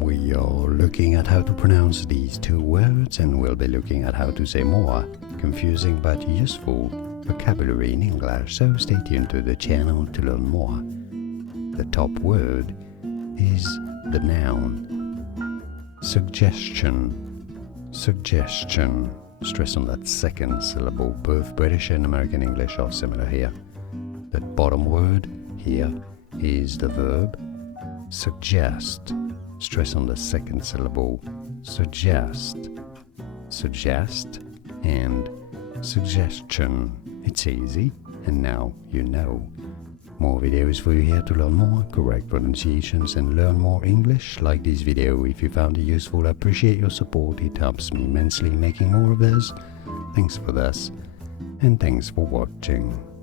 We are looking at how to pronounce these two words, and we'll be looking at how to say more confusing but useful vocabulary in English, so stay tuned to the channel to learn more. The top word is the noun suggestion. Suggestion. Stress on that second syllable. Both British and American English are similar here. The bottom word here is the verb suggest. Stress on the second syllable. Suggest. Suggest and suggestion. It's easy, and now you know. More videos for you here to learn more correct pronunciations and learn more English. Like this video if you found it useful. I appreciate your support. It helps me immensely making more of this. Thanks for this, and thanks for watching.